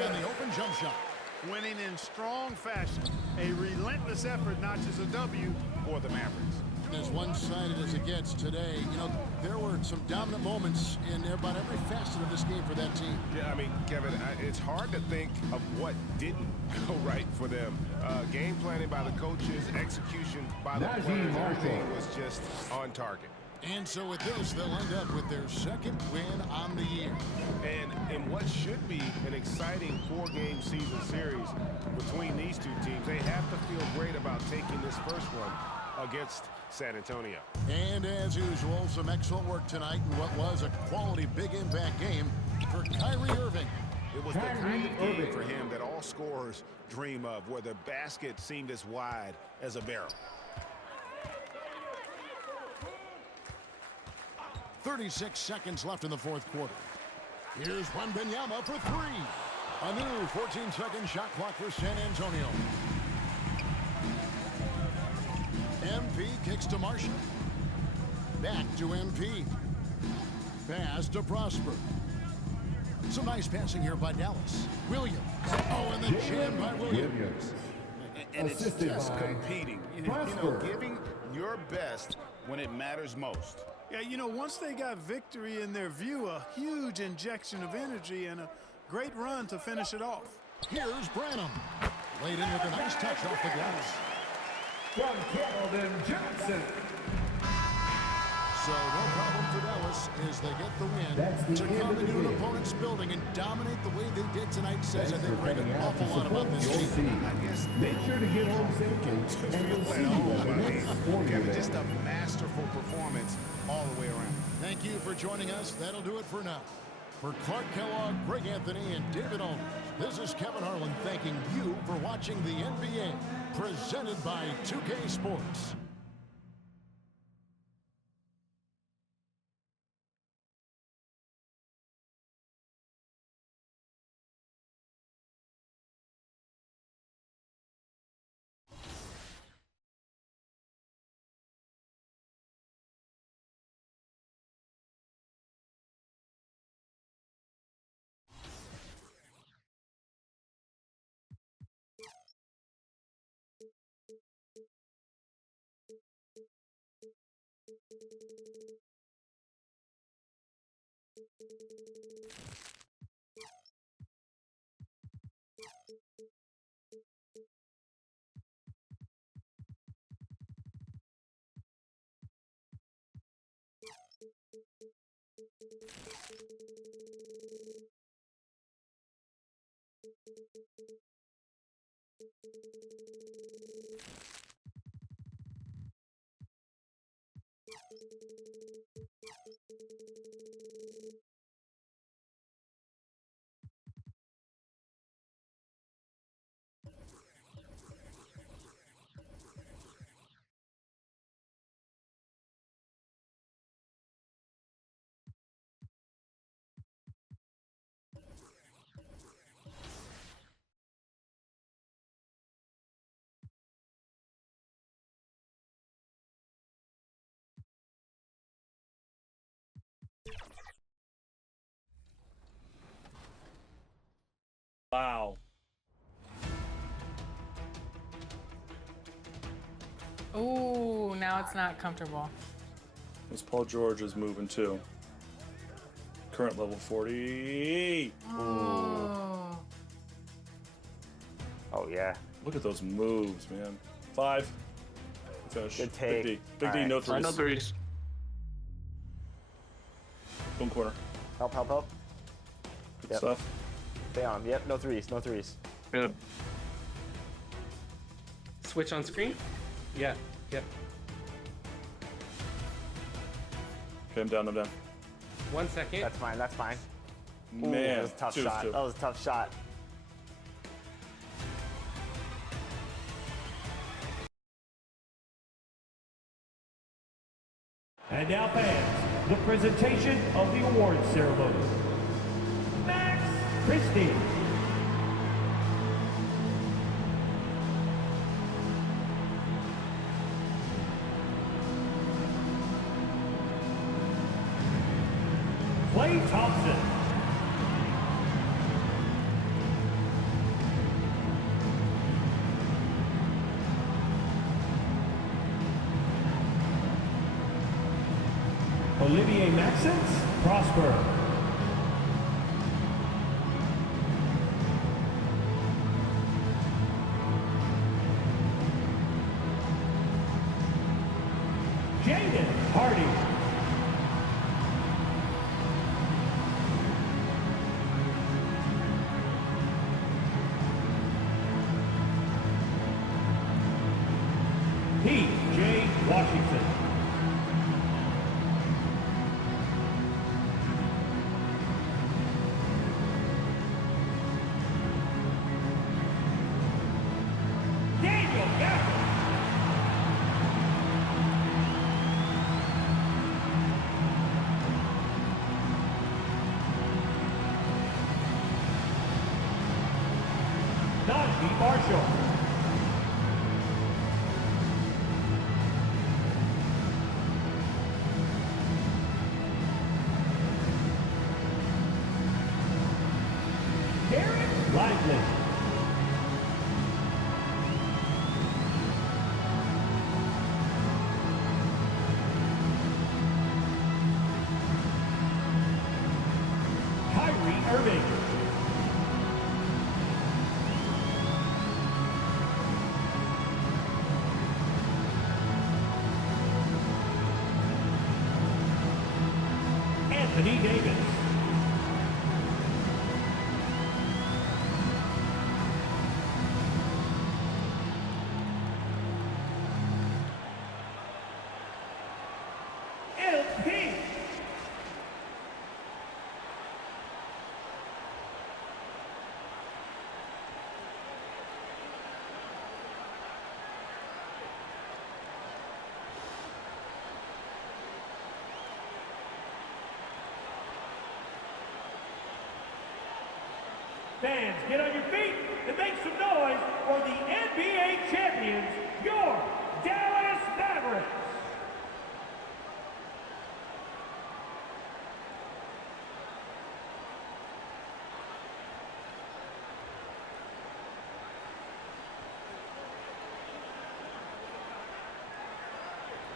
On the open jump shot. Winning in strong fashion. A relentless effort notches a W for the Mavericks. As one-sided as it gets today, you know, there were some dominant moments in about every facet of this game for that team. Yeah, I mean, Kevin, it's hard to think of what didn't go right for them. Game planning by the coaches, execution by the players, everything was just on target. And so with this, they'll end up with their second win on the year. And in what should be an exciting four-game season series between these two teams, they have to feel great about taking this first one against San Antonio. And as usual, some excellent work tonight in what was a quality big impact game for Kyrie Irving. It was the kind of game for him that all scorers dream of, where the basket seemed as wide as a barrel. 36 seconds left in the fourth quarter. Here's Wembanyama for three. A new 14-second shot clock for San Antonio. MP kicks to Marshall. Back to MP. Pass to Prosper. Some nice passing here by Dallas. Williams. Oh, and the jam by Williams. And it's just competing. You know, giving your best when it matters most. Yeah, you know, once they got victory in their view, a huge injection of energy and a great run to finish it off. Here's Branham. Laid in with a nice touch off the glass. From Keldon Johnson. So no problem for Dallas as they get the win to come into an opponent's building and dominate the way they did tonight. Says I think great an awful lot about this team. I guess Make sure to get home safely and you'll see Kevin, just a masterful performance all the way around. Thank you for joining us. That'll do it for now. For Clark Kellogg, Greg Anthony, and David Aldridge, this is Kevin Harlan thanking you for watching the NBA presented by 2K Sports. Wow. Ooh, now it's not comfortable. This Paul George is moving too. Current level 40. Oh. Oh, yeah. Look at those moves, man. 5. Finish. Good take. Big D. Big D, All no right. threes. No threes. Boom corner. Help, help, help. Yep. Stuff. Stay on. Yep, no threes, no threes. Good. Switch on screen? Yeah, yep. Okay, I'm down, I'm down. 1 second. That's fine, that's fine. Ooh, Man, that was a tough 2-2. shot. That was a tough shot. And now fans, the presentation of the awards ceremony. Max Christie. Klay Thompson. Olivier Maxence, Prosper. Jaden Hardy. Pete J. Washington. Daniel Gafford. Najee Marshall. Derek Lively. Kyrie Irving. Anthony Davis. LP. Fans, get on your feet and make some noise for the NBA champions, your Dallas Mavericks.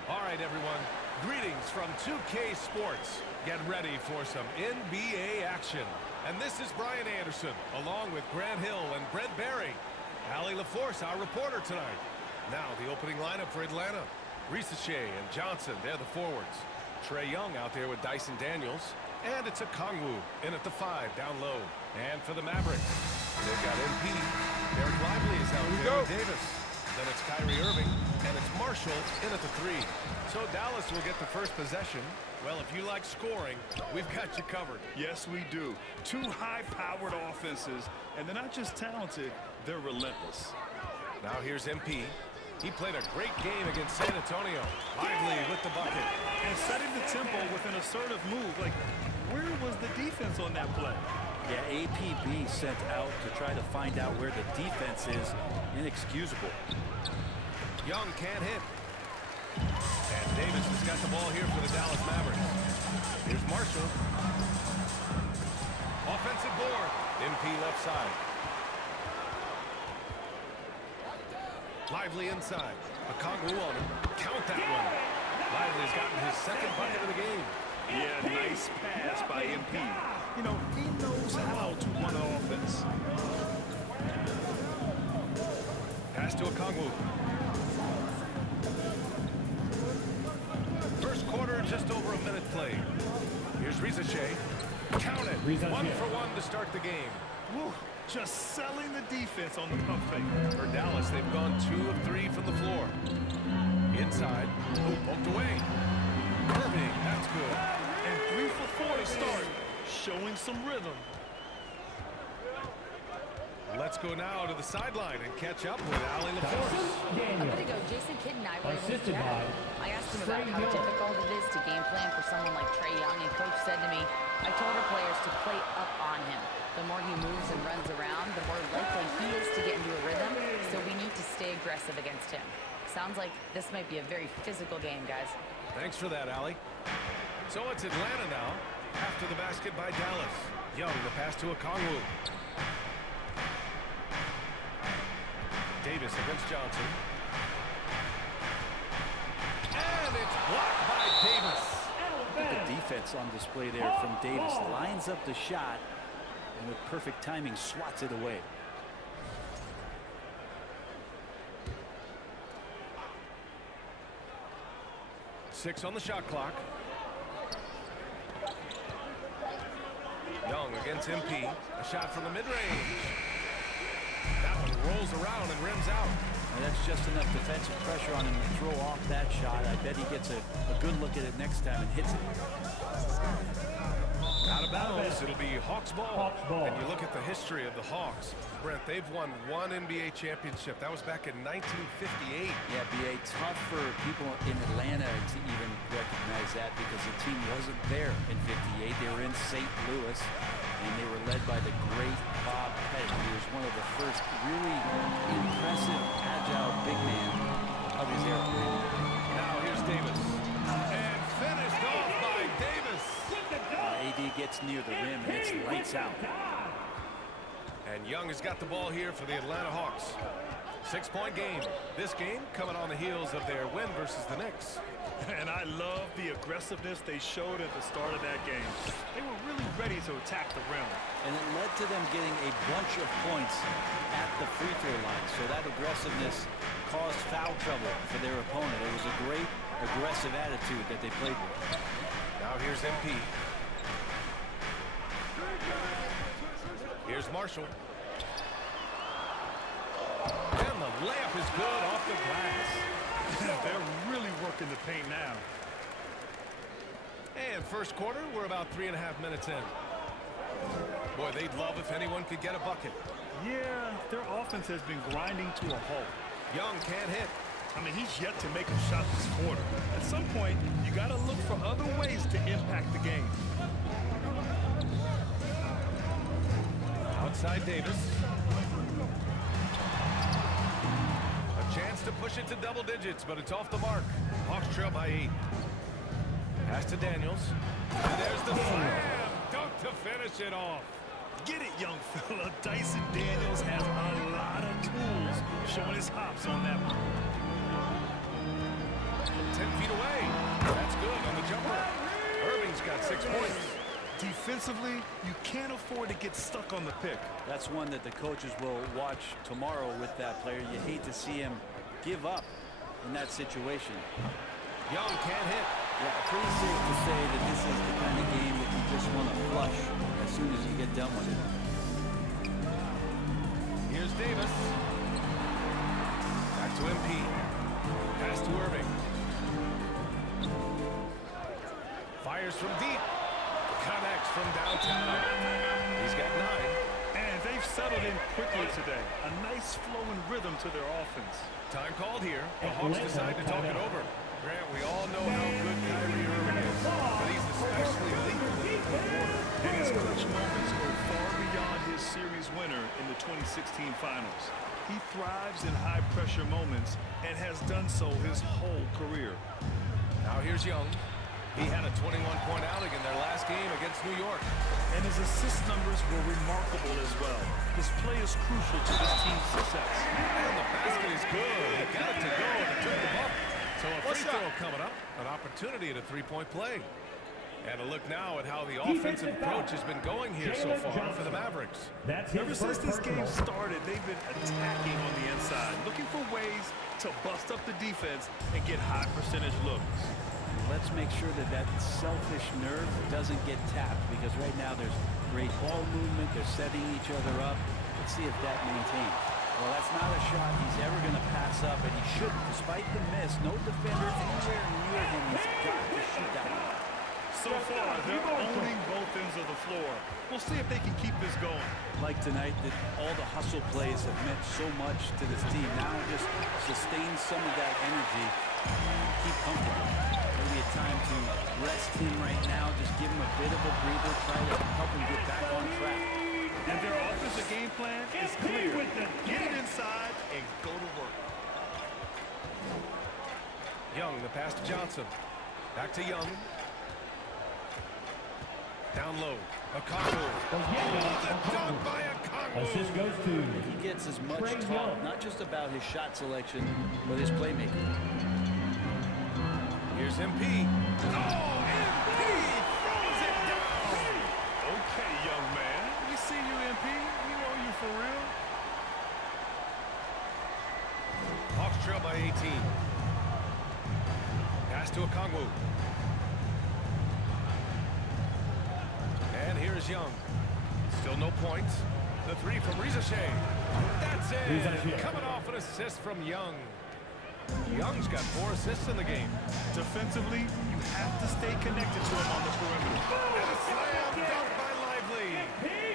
All right, everyone. Greetings from 2K Sports. Get ready for some NBA action. And this is Brian Anderson, along with Grant Hill and Brent Barry. Allie LaForce, our reporter tonight. Now, the opening lineup for Atlanta. Risachet and Johnson, they're the forwards. Trae Young out there with Dyson Daniels. And it's a Kongwu in at the 5, down low. And for the Mavericks, they've got MP. Derek Lively is out there with Davis. Then it's Kyrie Irving, and it's Marshall in at the 3. So Dallas will get the first possession. Well, if you like scoring, we've got you covered. Yes, we do. Two high-powered offenses, and they're not just talented, they're relentless. Now here's MP. He played a great game against San Antonio. Lively with the bucket. And setting the tempo with an assertive move. Like, where was the defense on that play? Yeah, APB sent out to try to find out where the defense is. Inexcusable. Young can't hit. And Davis has got the ball here for the Dallas Mavericks. Here's Marshall. Offensive board. MP left side. Lively inside. A Kongwu on him. Count that one. Lively's gotten his second bucket of the game. Yeah, nice pass by MP. You know, he knows how to run an offense. Pass to a Kongwu. First quarter, just over a minute played. Here's Risachet. Count it. 1-for-1 to start the game. Woo, just selling the defense on the pump fake. For Dallas, they've gone 2 of 3 from the floor. Inside. Oh, poked away. Irving, that's good. And 3 for 4 to start. Showing some rhythm. Let's go now to the sideline and catch up with Allie LaForce. A bit ago, Jason Kidd and I were able to chat. I asked him about how difficult it is to game plan for someone like Trae Young, and Coach said to me, I told our players to play up on him. The more he moves and runs around, the more likely he is to get into a rhythm, so we need to stay aggressive against him. Sounds like this might be a very physical game, guys. Thanks for that, Allie. So it's Atlanta now, after the basket by Dallas. Young, the pass to a Kongwu. Davis against Johnson. And it's blocked by Davis. Look at the defense on display there from Davis. Lines up the shot and with perfect timing swats it away. Six on the shot clock. Young against MP. A shot from the mid-range. That one rolls around and rims out. And that's just enough defensive pressure on him to throw off that shot. I bet he gets a good look at it next time and hits it. Out of bounds. It'll be Hawks ball. And you look at the history of the Hawks. Brent, they've won one NBA championship. That was back in 1958. Yeah, B.A. tough for people in Atlanta to even recognize that because the team wasn't there in 58. They were in St. Louis, and they were led by the great Bob Pettit, who was one of the first really impressive, agile big man of his era. Now here's Davis. And finished off by Davis. AD gets near the rim, and it's lights out. And Young has got the ball here for the Atlanta Hawks. 6-point game. This game coming on the heels of their win versus the Knicks. And I love the aggressiveness they showed at the start of that game. They were really ready to attack the rim. And it led to them getting a bunch of points at the free throw line. So that aggressiveness caused foul trouble for their opponent. It was a great aggressive attitude that they played with. Now here's MP. Here's Marshall. And the layup is good off the glass. They're really working the paint now. And first quarter, we're about 3.5 minutes in. Boy, they'd love if anyone could get a bucket. Yeah, their offense has been grinding to a halt. Young can't hit. I mean, he's yet to make a shot this quarter. At some point, you got to look for other ways to impact the game. Outside Davis. A chance to push it to double digits, but it's off the mark. Hawks trail by 8. Pass to Daniels. And there's the slam dunk to finish it off. Get it, young fella. Dyson Daniels has a lot of tools showing his hops on that one. 10 feet away. That's good on the jumper. Irving's got 6 points. Defensively, you can't afford to get stuck on the pick. That's one that the coaches will watch tomorrow with that player. You hate to see him give up in that situation. Young can't hit. Yeah, pretty safe to say that this is the kind of game that you just want to flush as soon as you get done with it. Here's Davis. Back to MP. Pass to Irving. Fires from deep. Connects from downtown. He's got 9. And they've settled in quickly today. A nice flow and rhythm to their offense. Time called here. The Hawks decide to talk it over. Grant, we all know how good Kyrie Irving is, but he's especially lethal in the fourth quarter. And his clutch moments go far beyond his series winner in the 2016 finals. He thrives in high-pressure moments and has done so his whole career. Now here's Young. He had a 21-point outing in their last game against New York. And his assist numbers were remarkable as well. His play is crucial to this team's success. And the basket is good. He got it to go and it took the bump. So a free throw coming up. An opportunity at a 3-point play. And a look now at how the offensive approach has been going here so far for the Mavericks. Ever since this game started, they've been attacking on the inside, looking for ways to bust up the defense and get high percentage looks. Let's make sure that that selfish nerve doesn't get tapped because right now there's great ball movement. They're setting each other up. Let's see if that maintains. Well, that's not a shot he's ever going to pass up, and he shouldn't. Despite the miss, no defender anywhere near him. He's got to shoot that one. So far, they're owning both ends of the floor. We'll see if they can keep this going. Like tonight, that all the hustle plays have meant so much to this team. Now just sustain some of that energy and keep comfortable. Maybe a time to rest him right now, just give him a bit of a breather, try to help him get back on track. And their offensive game plan is clear. Get it inside and go to work. Young, the pass to Johnson. Back to Young. Down low. Okongwu. Oh, the dunk by Okongwu. Assist goes to. He gets as much talk, not just about his shot selection, but his playmaking. Here's MP. Oh, MP Pass to Okongwu. And here's Young. Still no points. The three from Rizashé. That's it. Coming off an assist from Young. Young's got 4 assists in the game. Defensively, you have to stay connected to him on the perimeter. And a slam dunk by Lively.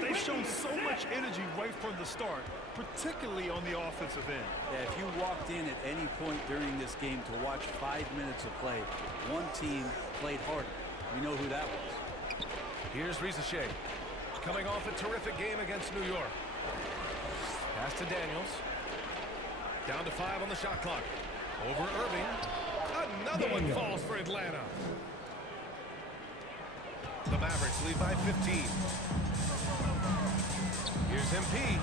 They've shown so much energy right from the start, particularly on the offensive end. Yeah, if you walked in at any point during this game to watch 5 minutes of play, one team played harder. We know who that was. Here's Rizashé. Coming off a terrific game against New York. Pass to Daniels. Down to 5 on the shot clock. Over Irving. Another one falls for Atlanta. The Mavericks lead by 15. Here's MP.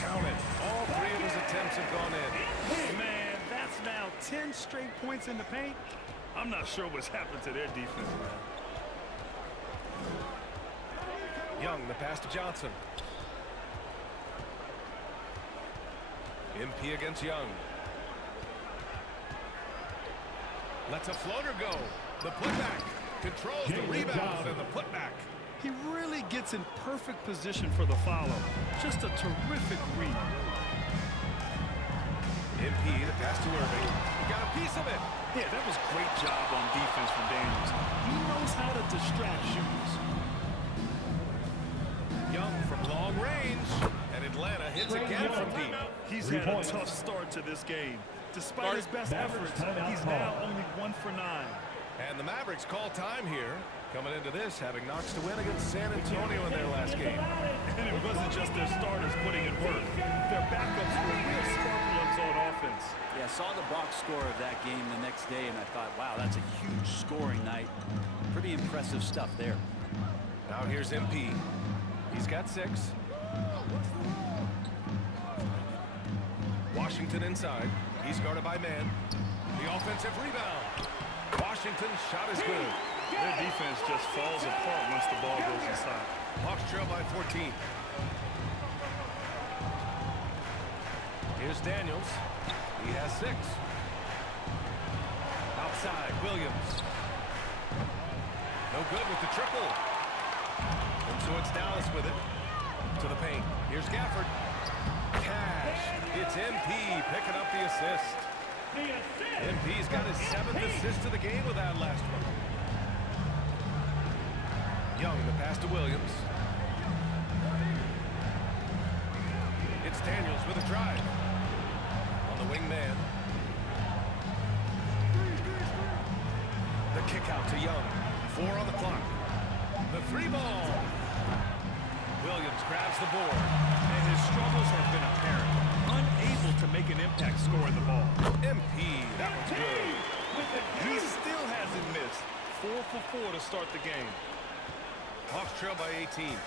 Count it. All 3 of his attempts have gone in. Man, that's now 10 straight points in the paint. I'm not sure what's happened to their defense, man. Young, the pass to Johnson. MP against Young. Lets a floater go. The putback. Controls the rebound and the putback. He really gets in perfect position for the follow. Just a terrific read. MP, the pass to Irving. He got a piece of it. Yeah, that was great job on defense from Daniels. He knows how to distract shooters. Young from long range. And Atlanta hits again from deep. He's had a tough start to this game. Despite his best efforts, he's now only 1 for 9. And the Mavericks call time here. Coming into this, having knocks to win against San Antonio in their last game. And it wasn't just their starters putting in work. Their backups were real spark plugs on offense. Yeah, I saw the box score of that game the next day, and I thought, wow, that's a huge scoring night. Pretty impressive stuff there. Now here's MP. He's got 6. Washington inside. He's guarded by man. The offensive rebound. Washington's shot is good. Their defense just falls apart once the ball goes inside. Hawks trail by 14. Here's Daniels. He has 6. Outside, Williams. No good with the triple. And so it's Dallas with it. To the paint. Here's Gafford. Cash. It's MP picking up the assist. MP's got his 7th assist of the game with that last one. Young, the pass to Williams. It's Daniels with a drive. On the wing man. The kick out to Young. 4 on the clock. The 3 ball. Williams grabs the board. And his struggles have been apparent. Unable to make an impact scoring the ball. MP, that one's good. He still hasn't missed. 4 for 4 to start the game. Hawks trail by 18.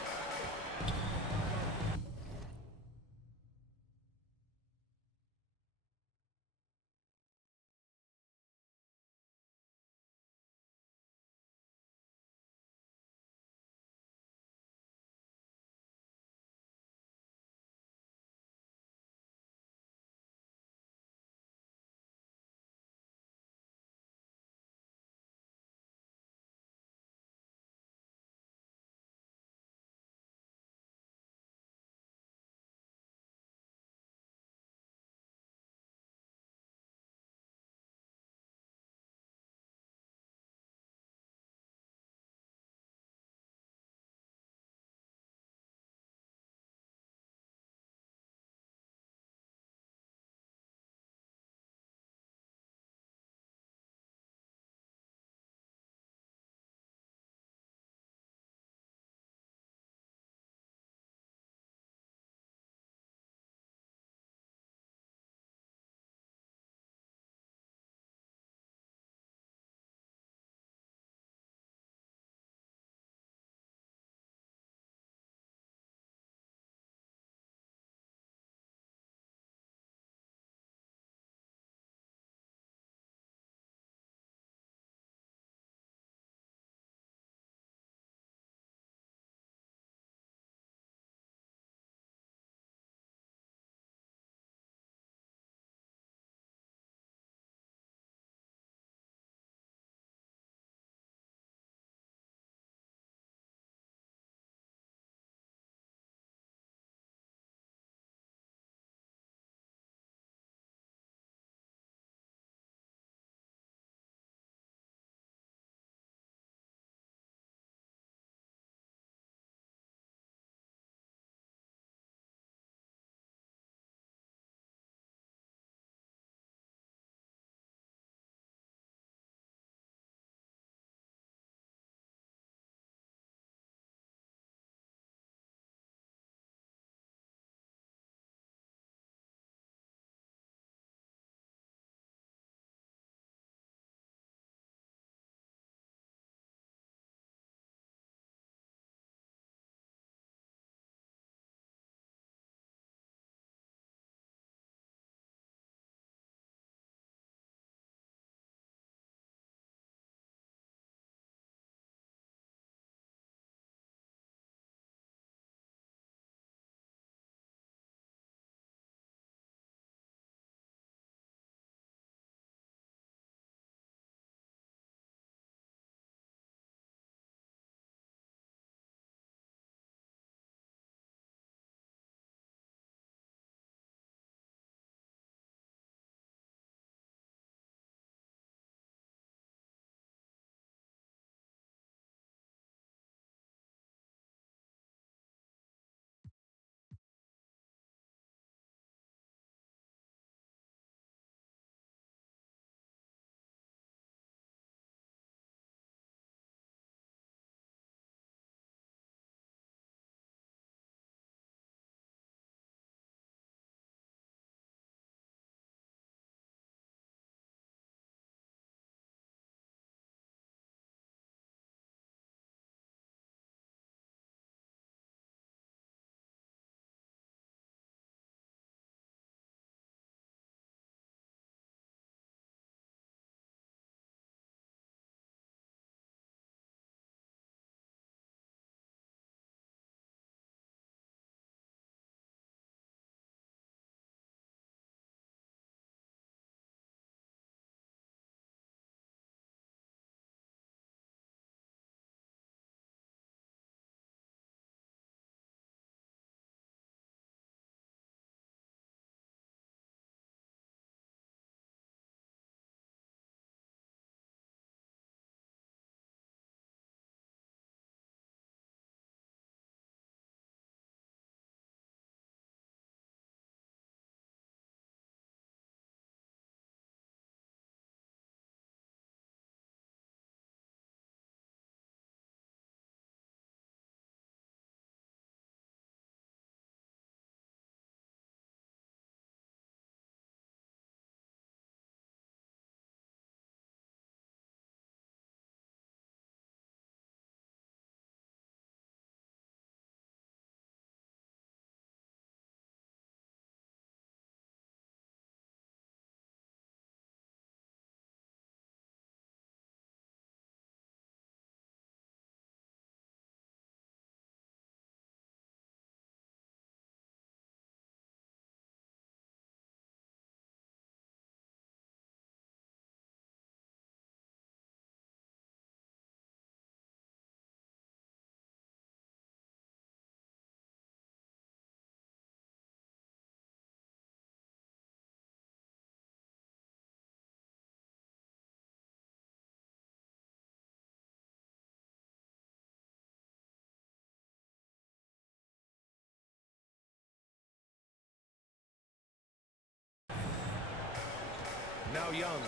Now Young.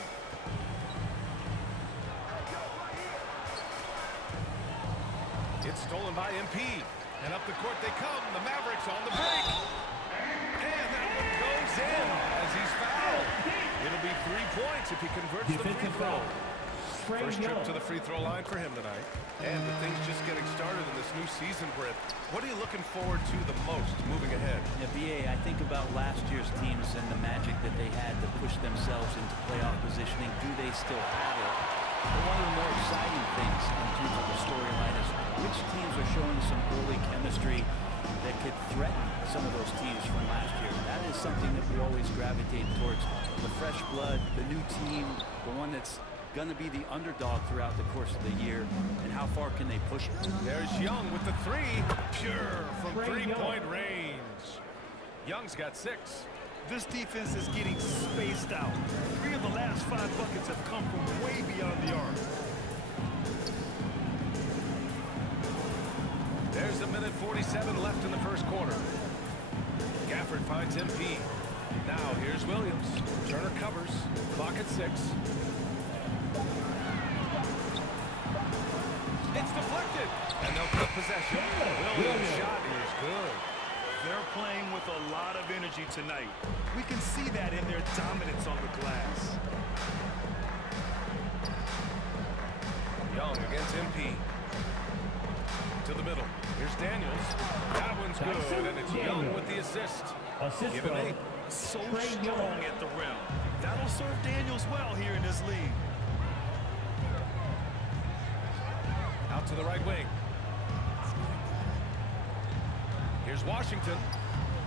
It's stolen by MP. And up the court they come. The Mavericks on the break. And that one goes in as he's fouled. It'll be 3 points if he converts the free throw. First trip to the free throw line for him tonight. And the thing's just getting started in this new season, Britt. What are you looking forward to the most moving ahead? Yeah, BA, I think about last year's teams and the magic that they had to push themselves into playoff positioning. Do they still have it? But one of the more exciting things in terms of the storyline is which teams are showing some early chemistry that could threaten some of those teams from last year. That is something that we always gravitate towards. The fresh blood, the new team, the one that's going to be the underdog throughout the course of the year, and how far can they push it? There's Young with the three. Pure from three-point range. Young's got 6. This defense is getting spaced out. 3 of the last 5 buckets have come from way beyond the arc. There's a minute 47 left in the first quarter. Gafford finds MP. Now here's Williams. Turner covers. Clock at 6. It's deflected. And they'll put possession. Williams' shot is good. They're playing with a lot of energy tonight. We can see that in their dominance on the glass. Young against MP. To the middle. Here's Daniels. That one's good, and it's Young with the assist. Give him 8. So strong at the rim. That'll serve Daniels well here in this league. Out to the right wing. Here's Washington.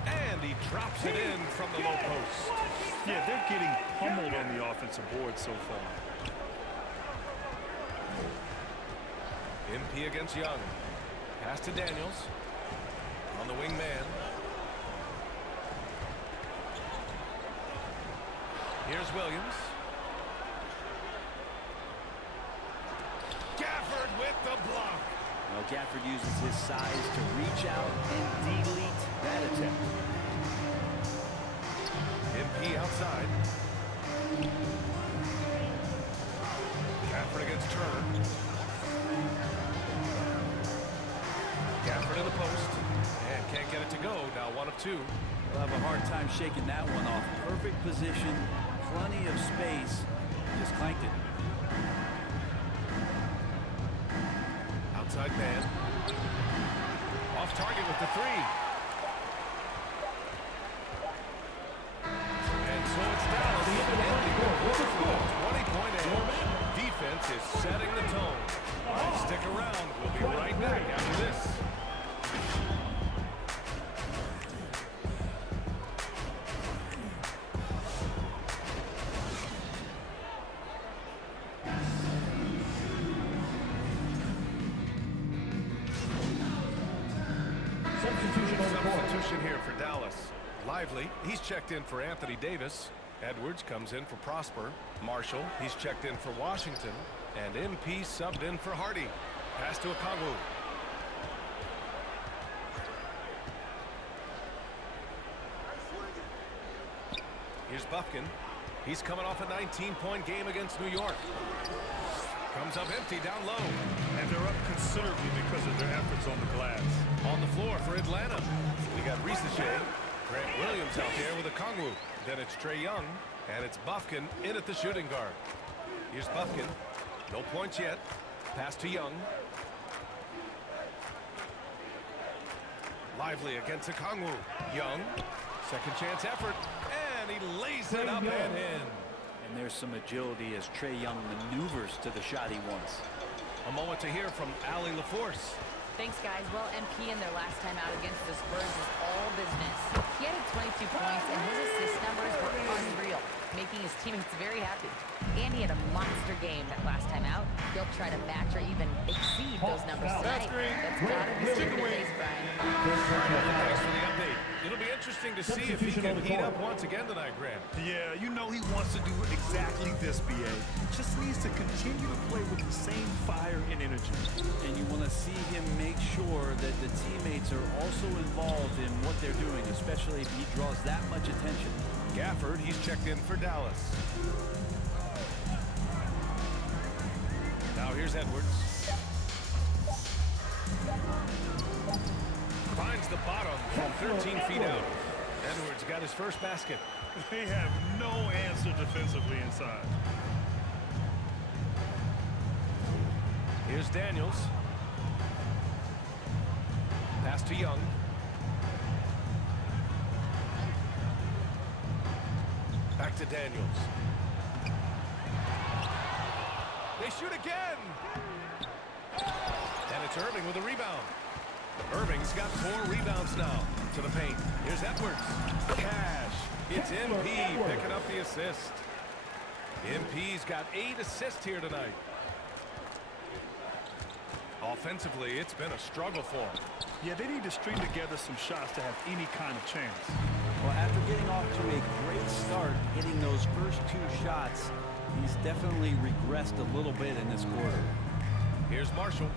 And he drops it in from the low post. Yeah, they're getting pummeled on the offensive board so far. MP against Young. Pass to Daniels. On the wing man. Here's Williams. Gafford with the block. Well, Gafford uses his size to reach out and delete that attempt. MP outside. Gafford against Turner. Gafford in the post. And can't get it to go. Now 1 of 2. They'll have a hard time shaking that one off. Perfect position, plenty of space. Just clanked it. Outside man. Off target with the 3. And so it's Dallas. Ending the quarter with a 20-point edge. Defense is setting the tone. Stick around. We'll be right back after this. Substitution here for Dallas. Lively, he's checked in for Anthony Davis. Edwards comes in for Prosper. Marshall, he's checked in for Washington. And MP subbed in for Hardy. Pass to Okongwu. Here's Buffkin. He's coming off a 19-point game against New York. Comes up empty down low. And they're up considerably because of their efforts on the glass. On the floor for Atlanta. We got Risache. Grant Williams out there with Okongwu. Then it's Trae Young. And it's Buffkin in at the shooting guard. Here's Buffkin. No points yet. Pass to Young. Lively against Okongwu. Young. Second chance effort. And he lays it up and in. And there's some agility as Trae Young maneuvers to the shot he wants. A moment to hear from Allie LaForce. Thanks, guys. Well, MP in their last time out against the Spurs is all business. He had 22 points, and his assist numbers were unreal, making his teammates very happy. And he had a monster game that last time out. He'll try to match or even exceed those numbers tonight. That's gotta be sweet to taste, Brian. Thanks for the update. It'll be interesting to see if he can heat up once again tonight, Grant. Yeah, you know he wants to do exactly this, BA. Just needs to continue to play with the same fire and energy. And you want to see him make sure that the teammates are also involved in what they're doing, especially if he draws that much attention. Gafford, he's checked in for Dallas. Now here's Edwards. Finds the bottom from 13 feet out. Edwards got his first basket. They have no answer defensively inside. Here's Daniels. Pass to Young. Back to Daniels. They shoot again. And it's Irving with a rebound. Irving's got 4 rebounds now to the paint. Here's Edwards. Cash. It's MP picking up the assist. MP's got 8 assists here tonight. Offensively, it's been a struggle for him. Yeah, they need to string together some shots to have any kind of chance. Well, after getting off to a great start, hitting those first 2 shots, he's definitely regressed a little bit in this quarter. Here's Marshall.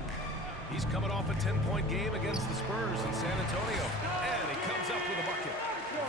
He's coming off a 10-point game against the Spurs in San Antonio. And he comes up with a bucket.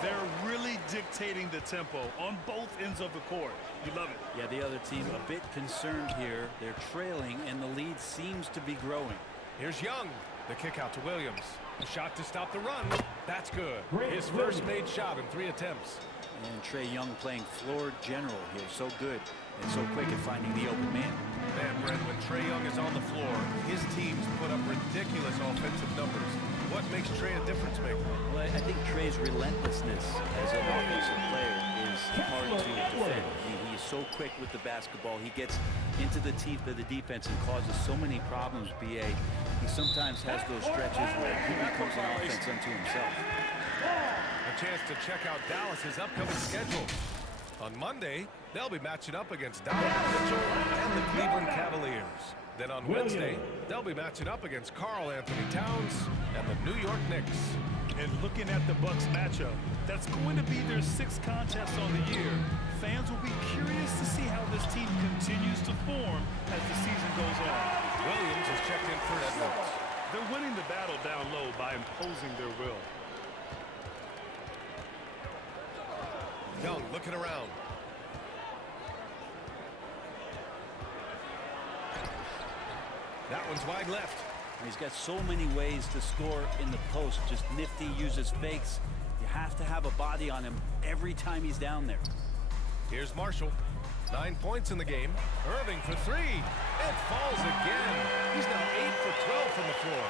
They're really dictating the tempo on both ends of the court. You love it. Yeah, the other team a bit concerned here. They're trailing, and the lead seems to be growing. Here's Young. The kick out to Williams. A shot to stop the run. That's good. His first made shot in 3 attempts. And Trae Young playing floor general here. So good and so quick at finding the open man. Man, Brent, when Trae Young is on the floor, his teams put up ridiculous offensive numbers. What makes Trae a difference maker? Well, I think Trae's relentlessness as an offensive player is hard to defend. He's so quick with the basketball. He gets into the teeth of the defense and causes so many problems, BA. He sometimes has those stretches where he becomes an offense unto himself. A chance to check out Dallas's upcoming schedule. On Monday, they'll be matching up against Donovan Mitchell and the Cleveland Cavaliers. Then on Wednesday, they'll be matching up against Karl Anthony Towns and the New York Knicks. And looking at the Bucks matchup, that's going to be their 6th contest on the year. Fans will be curious to see how this team continues to form as the season goes on. Williams has checked in for Edwards. They're winning the battle down low by imposing their will. Young looking around. That one's wide left. He's got so many ways to score in the post. Just nifty, uses fakes. You have to have a body on him every time he's down there. Here's Marshall. 9 points in the game. Irving for 3. It falls again. He's now 8 for 12 from the floor.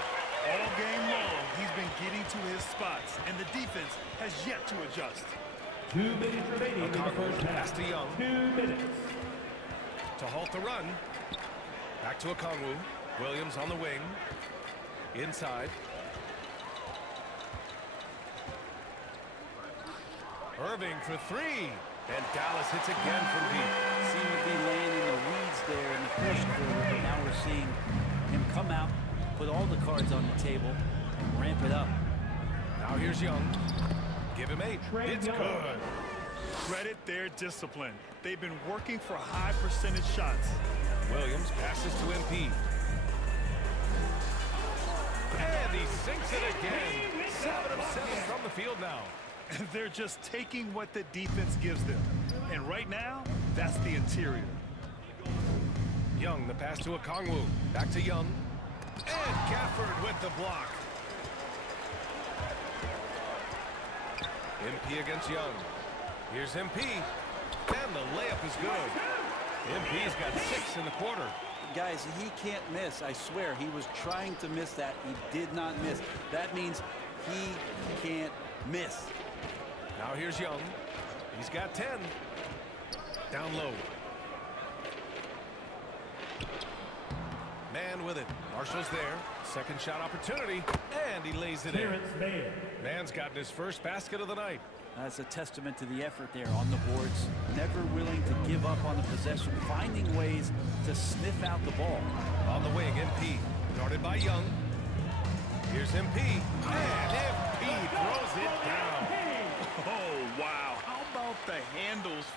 All game long, he's been getting to his spots, and the defense has yet to adjust. 2 minutes remaining in the first pass half. to Young. 2 minutes. To halt the run. Back to Okongwu. Williams on the wing. Inside. Irving for 3. And Dallas hits again from deep. Seemed to be laying in the weeds there in the first quarter, but now we're seeing him come out, put all the cards on the table, and ramp it up. Now here's Young. Give him 8. It's good. Credit their discipline. They've been working for high percentage shots. Williams passes to MP. And he sinks it again. 7 of 7 from the field now. They're just taking what the defense gives them. And right now, that's the interior. Young, the pass to Okongwu. Back to Young. And Gafford with the block. MP against Young. Here's MP. And the layup is good. MP's got 6 in the quarter. Guys, he can't miss. I swear, he was trying to miss that. He did not miss. That means he can't miss. Now here's Young. He's got 10. Down low. Man with it. Marshall's there. Second shot opportunity. And he lays it in. Man's gotten his first basket of the night. That's a testament to the effort there on the boards. Never willing to give up on the possession. Finding ways to sniff out the ball. On the wing, MP. Guarded by Young. Here's MP. And MP throws it down.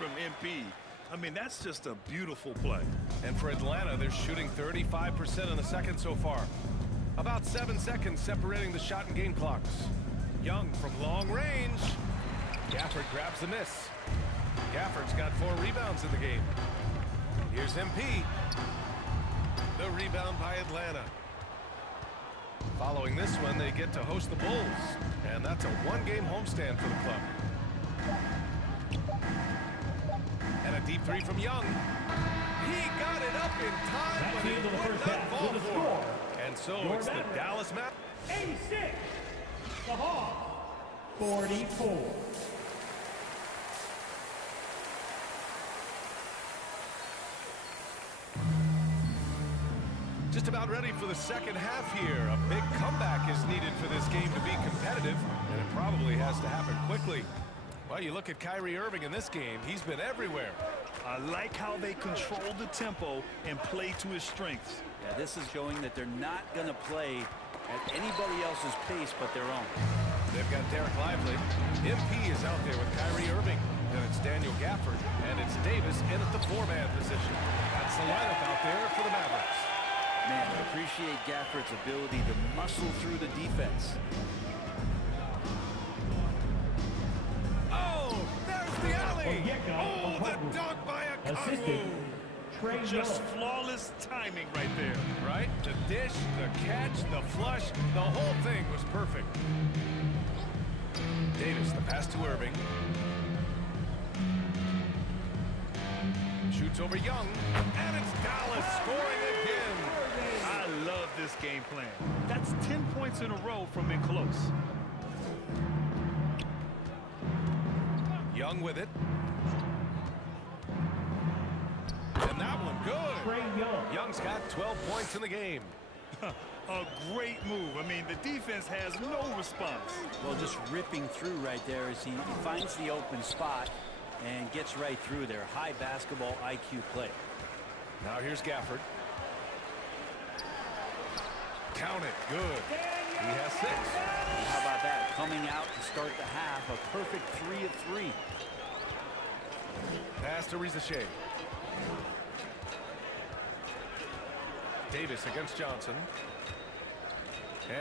from MP. I mean, that's just a beautiful play. And for Atlanta, they're shooting 35% in the second so far. About 7 seconds separating the shot and game clocks. Young from long range. Gafford grabs the miss. Gafford's got 4 rebounds in the game. Here's MP. The rebound by Atlanta. Following this one, they get to host the Bulls. And that's a 1-game homestand for the club. And a deep 3 from Young. He got it up in time, That's but the it end of the would first not half. fall With the for score, him. And so your it's the Mavericks. Dallas Mavericks. 86. The Hawks. 44. Just about ready for the second half here. A big comeback is needed for this game to be competitive, and it probably has to happen quickly. Well, you look at Kyrie Irving in this game. He's been everywhere. I like how they control the tempo and play to his strengths. Yeah, this is showing that they're not going to play at anybody else's pace but their own. They've got Derek Lively. MP is out there with Kyrie Irving. Then it's Daniel Gafford, and it's Davis in at the 4-man position. That's the lineup out there for the Mavericks. Man, I appreciate Gafford's ability to muscle through the defense. Oh, there's the alley. Onyeka Oh, the Okongwu. dunk by Assistant, Okongwu. Trey Just Young. flawless timing right there. Right? The dish, the catch, the flush, the whole thing was perfect. Davis, the pass to Irving. Shoots over Young, and it's Dallas scoring again. I love this game plan. That's 10 points in a row from in close. Young with it. And that one good. Trey Young. Young's got 12 points in the game. A great move. I mean, the defense has no response. Well, just ripping through right there as he finds the open spot and gets right through there. High basketball IQ play. Now here's Gafford. Count it. Good. He has 6. And how about that? Coming out to start the half, a perfect 3 of 3. Pass to Rizachet. Davis against Johnson.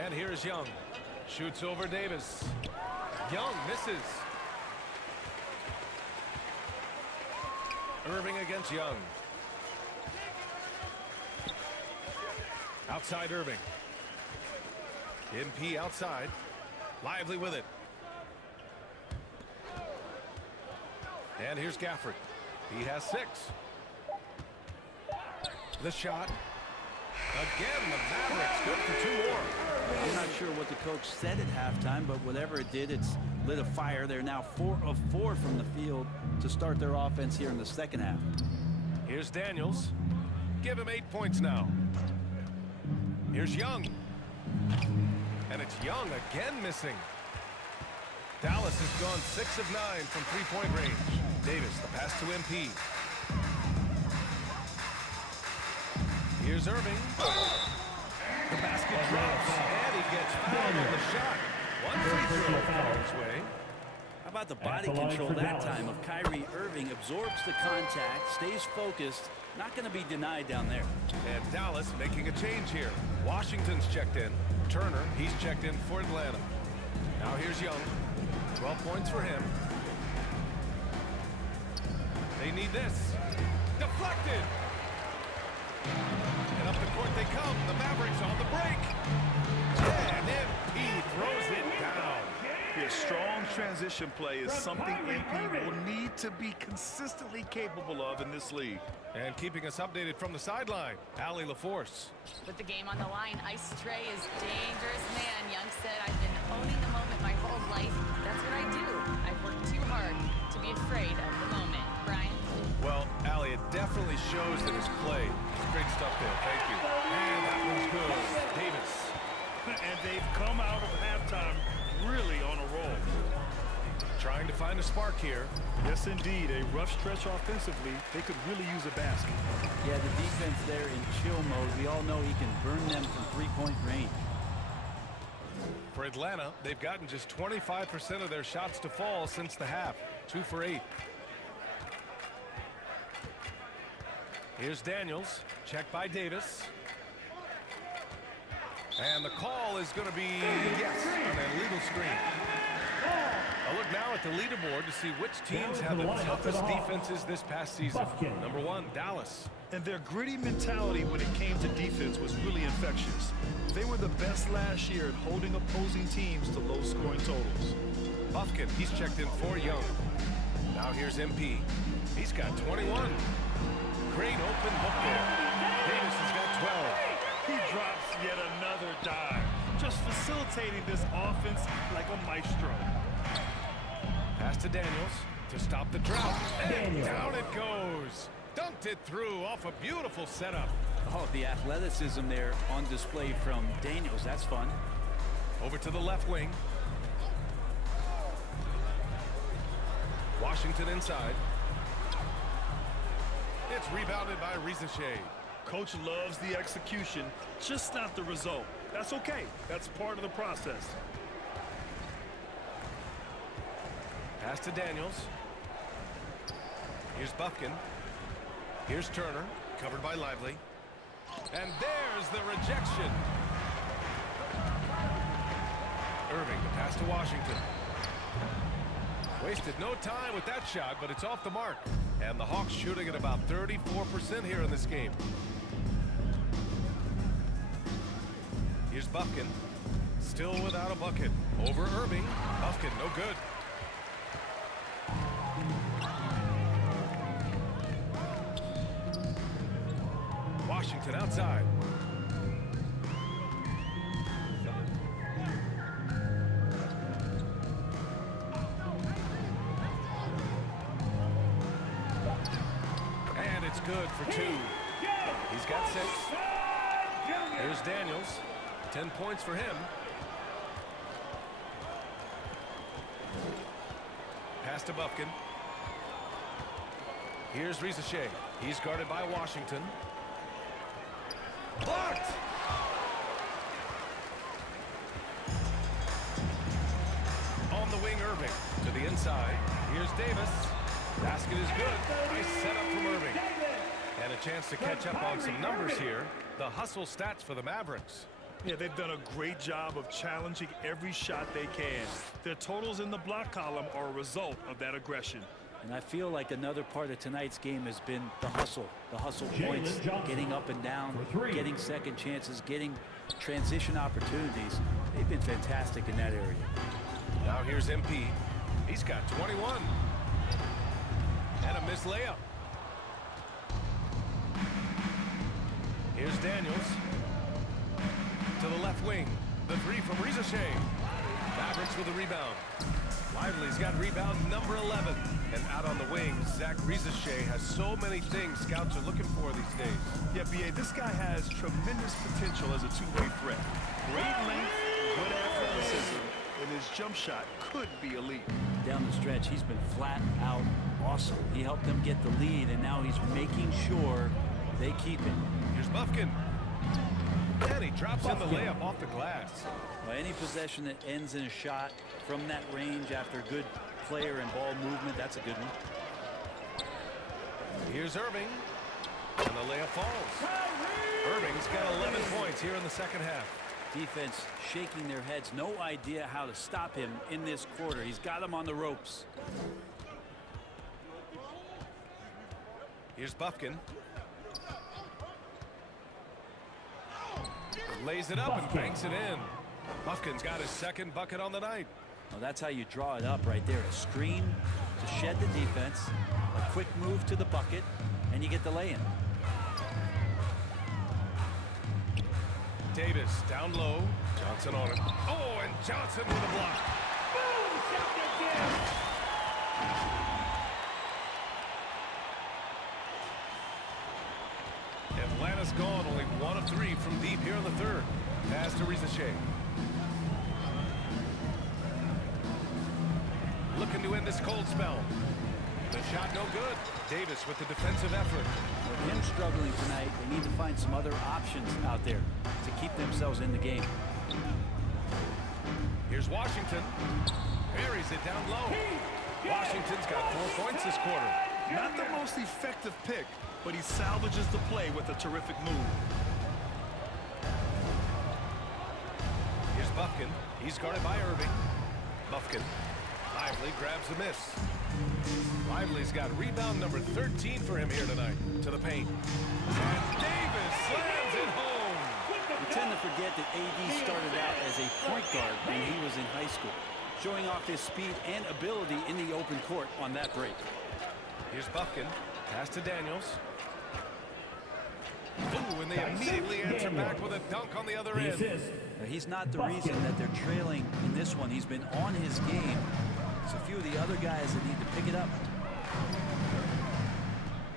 And here's Young. Shoots over Davis. Young misses. Irving against Young. Outside Irving. MP outside. Lively with it. And here's Gafford. He has 6. The shot. Again, the Mavericks good for 2 more. I'm not sure what the coach said at halftime, but whatever it did, it's lit a fire. They're now 4 of 4 from the field to start their offense here in the second half. Here's Daniels. Give him 8 points now. Here's Young. And it's Young again missing. Dallas has gone 6 of 9 from 3-point range. Davis, the pass to MP. Here's Irving. The basket drops, and he gets fouled on the shot. 1 free throw coming his way. How about the body control that time of Kyrie Irving? Absorbs the contact, stays focused, not going to be denied down there. And Dallas making a change here. Washington's checked in. Turner, he's checked in for Atlanta. Now here's Young. 12 points for him. They need this. Deflected. And up the court they come. The Mavericks on the break. And MP throws it down. Yeah, strong transition play is something MP will need to be consistently capable of in this league. And keeping us updated from the sideline, Allie LaForce. With the game on the line, Ice Trey is dangerous man. Young said, I've been owning the moment my whole life. That's what I do. I've worked too hard to be afraid of the moment. Brian? Well, Allie, it definitely shows that his play. Great stuff there. Thank you. And that one's good. Davis. And they've come out of halftime really on a roll. Trying to find a spark here. Yes, indeed. A rough stretch offensively. They could really use a basket. Yeah, the defense there in chill mode. We all know he can burn them from 3-point range. For Atlanta, they've gotten just 25% of their shots to fall since the half. 2 for 8. Here's Daniels. Checked by Davis. And the call is going to be yes on an illegal screen. A look now at the leaderboard to see which teams have the toughest defenses this past season. Number 1, Dallas. And their gritty mentality when it came to defense was really infectious. They were the best last year at holding opposing teams to low-scoring totals. Buffkin, he's checked in for Young. Now here's MP. He's got 21. Great open hook there. Davis has got 12. He drops yet another dive, just facilitating this offense like a maestro. Pass to Daniels to stop the drought. And down it goes. Dunked it through off a beautiful setup. Oh, the athleticism there on display from Daniels. That's fun. Over to the left wing. Washington inside. It's rebounded by Rizashea. Coach loves the execution, just not the result. That's okay. That's part of the process. Pass to Daniels. Here's Buffkin. Here's Turner, covered by Lively. And there's the rejection. Irving, the pass to Washington. Wasted no time with that shot, but it's off the mark. And the Hawks shooting at about 34% here in this game. Here's Buffkin. Still without a bucket. Over Irving. Buffkin, no good. Washington outside. And it's good for 2. He's got 6. Here's Daniels. 10 points for him. Pass to Buffkin. Here's Rizashea. He's guarded by Washington. Blocked! On the wing, Irving. To the inside. Here's Davis. Basket is good. Nice setup from Irving. And a chance to catch up on some numbers here. The hustle stats for the Mavericks. Yeah, they've done a great job of challenging every shot they can. Their totals in the block column are a result of that aggression. And I feel like another part of tonight's game has been the hustle points, getting up and down, getting second chances, getting transition opportunities. They've been fantastic in that area. Now here's MP. He's got 21. And a missed layup. Here's Daniels. To the left wing. The 3 from Rizashea. Mavericks with a rebound. Lively's got rebound number 11. And out on the wing, Zach Rizashea has so many things scouts are looking for these days. Yeah, B.A., this guy has tremendous potential as a two-way threat. Great length, good athleticism, and his jump shot could be elite. Down the stretch, he's been flat out awesome. He helped them get the lead, and now he's making sure they keep it. Here's Buffkin. And he drops in the layup off the glass. Well, any possession that ends in a shot from that range after good player and ball movement, that's a good one. Here's Irving. And the layup falls. Irving's got 11 points here in the second half. Defense shaking their heads. No idea how to stop him in this quarter. He's got him on the ropes. Here's Buffkin. Lays it up and banks it in. Buffkin's got his second bucket on the night. Well, that's how you draw it up right there. A screen to shed the defense, a quick move to the bucket, and you get the lay-in. Davis down low. Johnson on it. Oh, and Johnson with a block. Atlanta's gone only 1 of 3 from deep here in the third. Pass to Rizashea. Looking to end this cold spell. The shot no good. Davis with the defensive effort. With him struggling tonight, they need to find some other options out there to keep themselves in the game. Here's Washington. Buries it down low. Washington's got 4 points this quarter. Not the most effective pick, but he salvages the play with a terrific move. Here's Buffkin. He's guarded by Irving. Buffkin. Lively grabs the miss. Lively's got rebound number 13 for him here tonight. To the paint. And Davis slams it home. We tend to forget that AD started out as a point guard when he was in high school, showing off his speed and ability in the open court on that break. Here's Buffkin. Pass to Daniels. Ooh, and they immediately answer back with a dunk on the other end. He's not the reason that they're trailing in this one. He's been on his game. It's a few of the other guys that need to pick it up.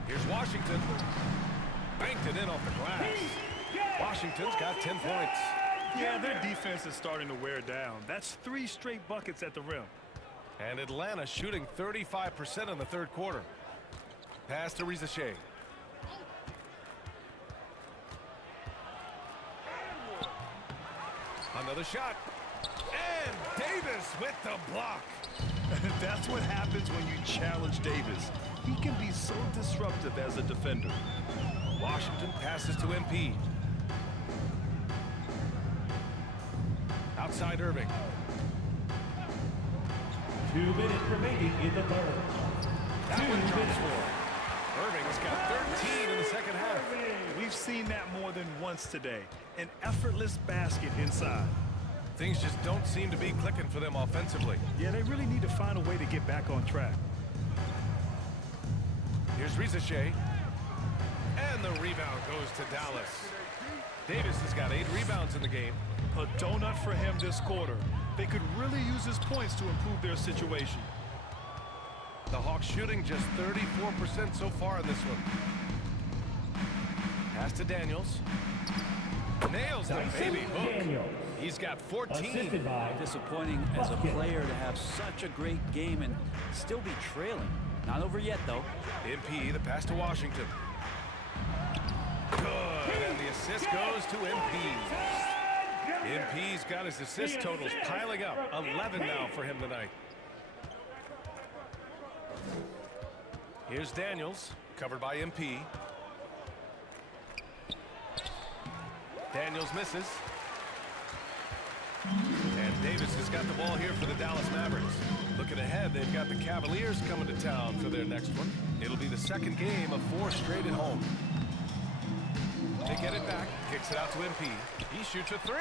Here's Washington. Banked it in off the glass. Washington's got 10 points. Yeah, their defense is starting to wear down. That's 3 straight buckets at the rim. And Atlanta shooting 35% in the third quarter. Pass to Rizachet. Another shot. And Davis with the block. That's what happens when you challenge Davis. He can be so disruptive as a defender. Washington passes to MP. Outside Irving. 2 minutes remaining in the third. That one comes for. Irving's got 13 in the second half. We've seen that more than once today. An effortless basket inside. Things just don't seem to be clicking for them offensively. Yeah, they really need to find a way to get back on track. Here's Rizachet. And the rebound goes to Dallas. Davis has got 8 rebounds in the game. A donut for him this quarter. They could really use his points to improve their situation. The Hawks shooting just 34% so far in this one. Pass to Daniels. Nails the baby hook. He's got 14. Disappointing as a player to have such a great game and still be trailing. Not over yet, though. MP, the pass to Washington. Good, and the assist goes to MP. MP's got his assist totals piling up. 11 now for him tonight. Here's Daniels, covered by MP. Daniels misses. And Davis has got the ball here for the Dallas Mavericks. Looking ahead, they've got the Cavaliers coming to town for their next one. It'll be the second game of 4 straight at home. They get it back, kicks it out to MP. He shoots a 3.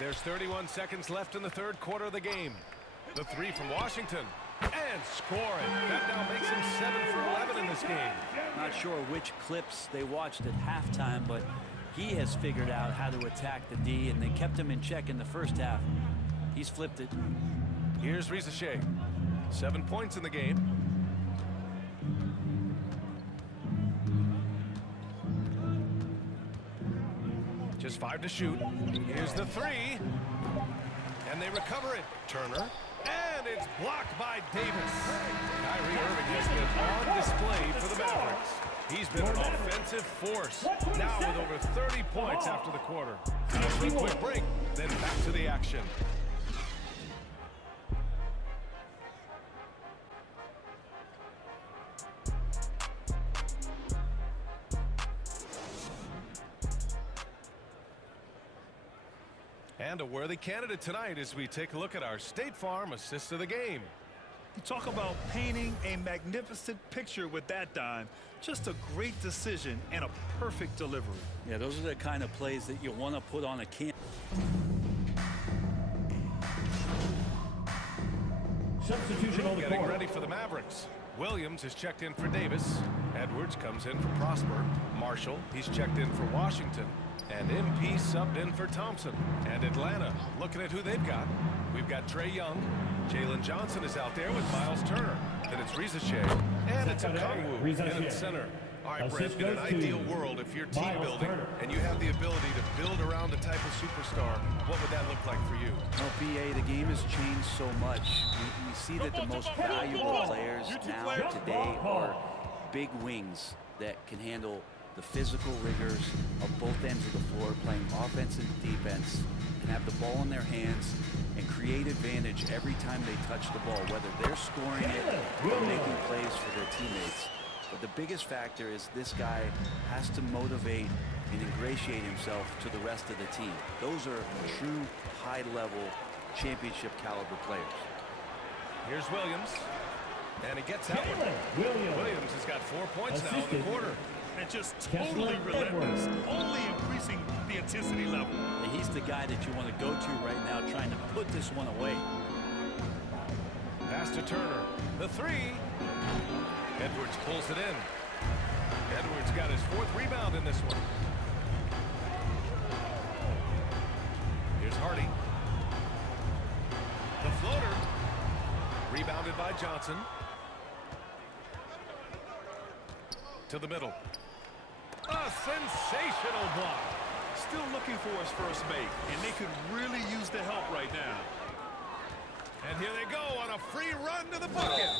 There's 31 seconds left in the third quarter of the game. The 3 from Washington. And scoring. That now makes him 7 for 11 in this game. Not sure which clips they watched at halftime, but he has figured out how to attack the D, and they kept him in check in the first half. He's flipped it. Here's Rizachet. 7 points in the game. Just 5 to shoot. Here's the 3. And they recover it. Turner. And it's blocked by Davis. Kyrie Irving has been on display for the Mavericks. He's been an offensive force. Now with over 30 points after the quarter. Time for a quick break, then back to the action. And a worthy candidate tonight as we take a look at our State Farm assist of the game. You talk about painting a magnificent picture with that dime. Just a great decision and a perfect delivery. Yeah, those are the kind of plays that you want to put on a can. Substitution on the Getting court. ready for the Mavericks. Williams is checked in for Davis. Edwards comes in for Prosper. Marshall, he's checked in for Washington. And MP subbed in for Thompson. And Atlanta, looking at who they've got. We've got Trae Young. Jalen Johnson is out there with Miles Turner. Then it's Rizachet. And it's a Kongwu in the center. All right, Brent, in an ideal world, if you're team building and you have the ability to build around a type of superstar, what would that look like for you? Well, BA, the game has changed so much. We see that the most valuable players now, today, are big wings that can handle the physical rigors of both ends of the floor, playing offense and defense, and have the ball in their hands and create advantage advantage every time they touch the ball, whether they're scoring it or making plays for their teammates. But the biggest factor is this guy has to motivate and ingratiate himself to the rest of the team. Those are true high-level championship caliber players. Here's Williams. And he gets that one. Williams has got 4 points now in the quarter. And just totally relentless, only increasing the intensity level. And he's the guy that you want to go to right now, trying to put this one away. Pass to Turner. The three. Edwards pulls it in. Edwards got his 4th rebound in this one. Here's Hardy. The floater. Rebounded by Johnson. To the middle. A sensational block. Still looking for his first make, and they could really use the help right now. And here they go on a free run to the bucket.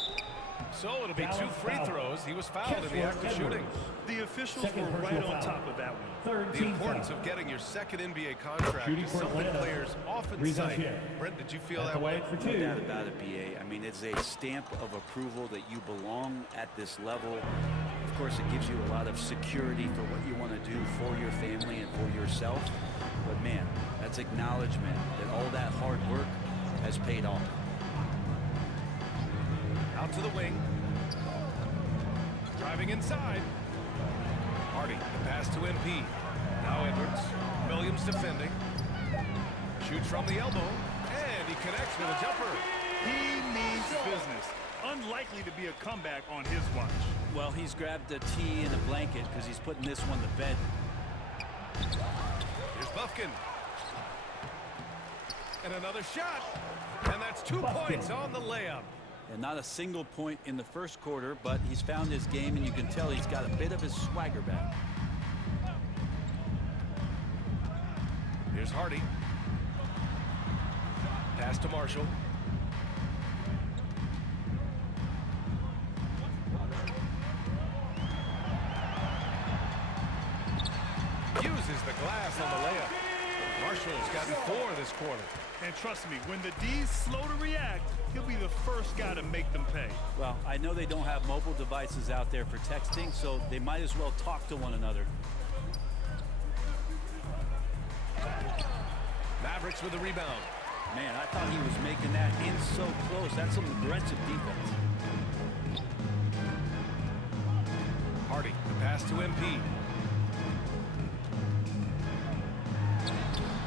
So it'll be 2 free throws. He was fouled in the act of shooting. The officials were right on top of that one. The importance of getting your second NBA contract is something players often cite. Brent, did you feel that way? No doubt about it, BA. I mean, it's a stamp of approval that you belong at this level. Of course, it gives you a lot of security for what you want to do for your family and for yourself. But man, that's acknowledgement that all that hard work has paid off. Out to the wing. Driving inside. Hardy, the pass to MP. Now Edwards. Williams defending. Shoots from the elbow. And he connects with a jumper. He means business. Unlikely to be a comeback on his watch. Well, he's grabbed a tee and a blanket because he's putting this one to bed. Here's Bufkin. And another shot. And that's 2 points on the layup. And not a single point in the first quarter, but he's found his game, and you can tell he's got a bit of his swagger back. Here's Hardy. Pass to Marshall. Uses the glass on the layup. Marshall's gotten 4 this quarter. And trust me, when the D's slow to react, he'll be the first guy to make them pay. Well, I know they don't have mobile devices out there for texting, so they might as well talk to one another. Mavericks with the rebound. Man, I thought he was making that in so close. That's some aggressive defense. Hardy, the pass to MP.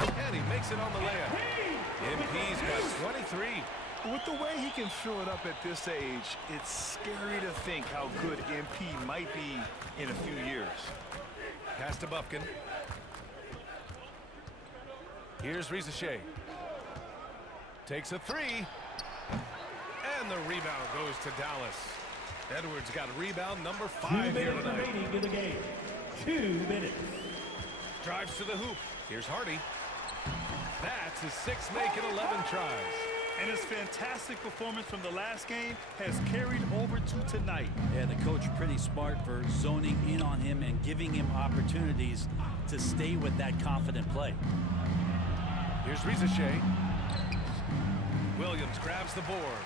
And he makes it on the layup. MP's got 23. With the way he can fill it up at this age, it's scary to think how good MP might be in a few years. Pass to Bufkin. Here's Rizachet. Takes a 3. And the rebound goes to Dallas. Edwards got rebound number 5 here tonight. 2 minutes remaining in the game. 2 minutes. Drives to the hoop. Here's Hardy. That's his 6th make in 11 tries. And his fantastic performance from the last game has carried over to tonight. Yeah, the coach pretty smart for zoning in on him and giving him opportunities to stay with that confident play. Here's Rizachet. Williams grabs the board.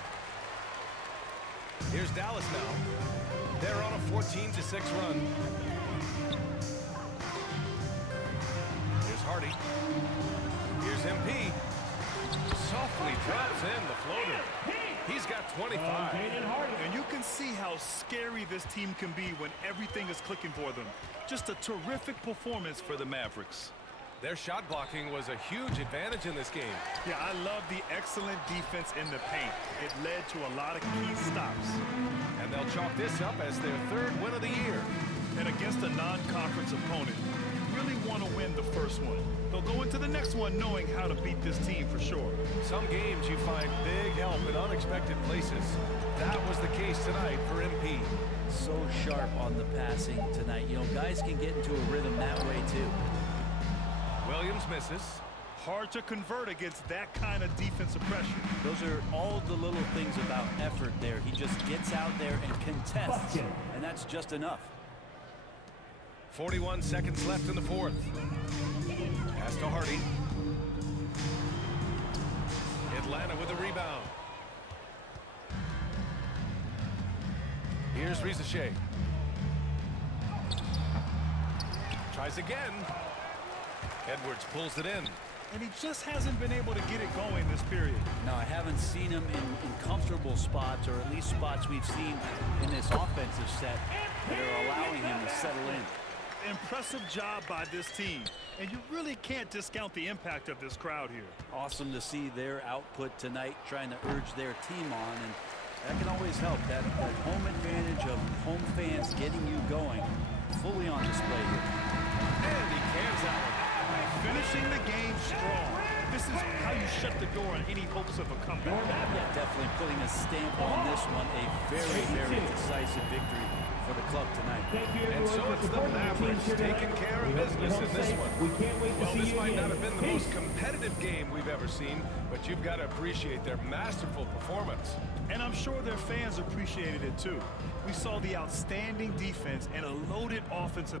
Here's Dallas now. They're on a 14-6 run. Here's Hardy. Here's MP. Softly drops in the floater. He's got 25. And you can see how scary this team can be when everything is clicking for them. Just a terrific performance for the Mavericks. Their shot blocking was a huge advantage in this game. Yeah, I love the excellent defense in the paint. It led to a lot of key stops. And they'll chalk this up as their 3rd win of the year. And against a non-conference opponent, really want to win the first one. They'll go into the next one knowing how to beat this team for sure. Some games you find big help in unexpected places. That was the case tonight for MP. So sharp on the passing tonight. You know, guys can get into a rhythm that way too. Williams misses. Hard to convert against that kind of defensive pressure. Those are all the little things about effort there. He just gets out there and contests, and that's just enough. 41 seconds left in the 4th. Pass to Hardy. Atlanta with a rebound. Here's Rizachet. Tries again. Edwards pulls it in. And he just hasn't been able to get it going this period. No, I haven't seen him in comfortable spots, or at least spots we've seen in this offensive set that are allowing him to settle in. Impressive job by this team. And you really can't discount the impact of this crowd here. Awesome to see their output tonight, trying to urge their team on, and that can always help. That home advantage of home fans getting you going fully on display here. And he cans that one. Finishing the game strong. This is how you shut the door on any hopes of a comeback. Yeah, definitely putting a stamp on this one. A very, very decisive victory for the club tonight. And so it's the Mavericks taking care of business in this one. Well, this might not have been the most competitive game we've ever seen, but you've got to appreciate their masterful performance. And I'm sure their fans appreciated it too. We saw the outstanding defense and a loaded offensive